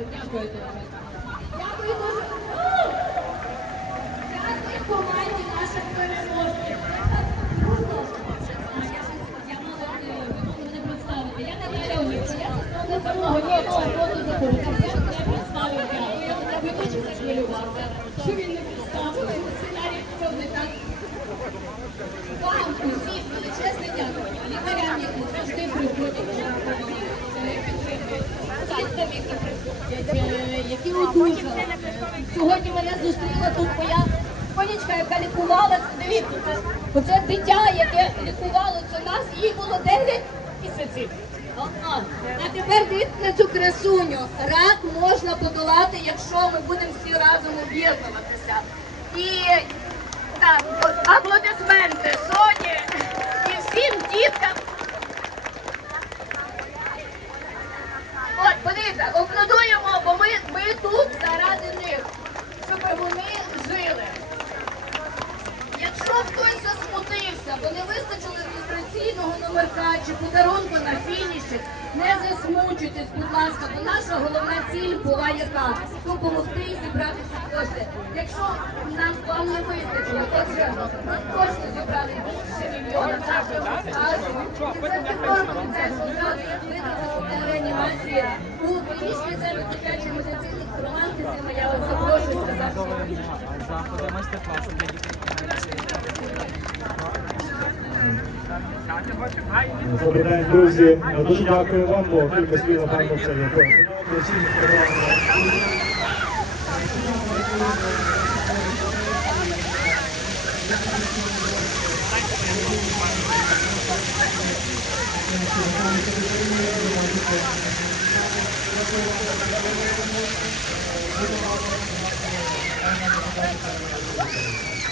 Дякую дуже. Дякую команді наших переможців. Я мала мене представити. Я не даю, я фонду закупки. Я не представив дякую. Я дуже захвилювався, що він не представив. Сценарій пішов не так. Вам усім величезне дякую. Лікарям, які завжди приходять, е, підтримують. Діткам, які приходять, е. Сьогодні мене зустріла тут моя понічка, яка лікувалася. Дивіться, оце дитя, яке лікувалося у нас, їй було 9 місяців. А тепер дивіться на цю красуню. Рак можна подолати, якщо ми будемо всі разом об'єднуватися. І так, аплодисменти Соні і всім діткам. От, подивіться, аплодуємо, бо ми, ми тут заради них, щоб вони жили. Якщо хтось засмутився, бо не вистачило реєстраційного номерка чи подарунку на фініші, не засмучуйтесь, будь ласка, бо наша головна ціль була яка? Допомогти і зібрати ці кошти. Якщо нам вам не вистачило, отже, ми кошти зібрали більше мільйона, вам скажу. Це підтримку теж одразу як видавали для реанімації у клінічній центрі дитячої медицини Романтизму. Я вас запрошую сказати. Заходи майстер-класи для дітей. Добрий день, друзі. Дуже дякую вам, бо кілька слів напевно це є. Всім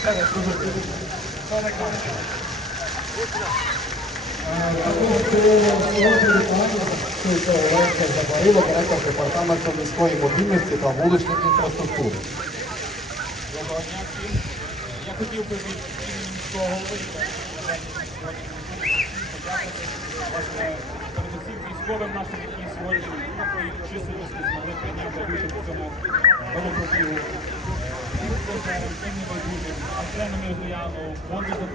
Олеся Забарило, департаменту міської мобільності та вуличної інфраструктури. Доброго дня всім. Я хотів би від імені міського голови подякувати передусім військовим нашим, які сьогодні чисельності змогли прийняти у цьому велопробігу. アプローチの予定はもう本当に。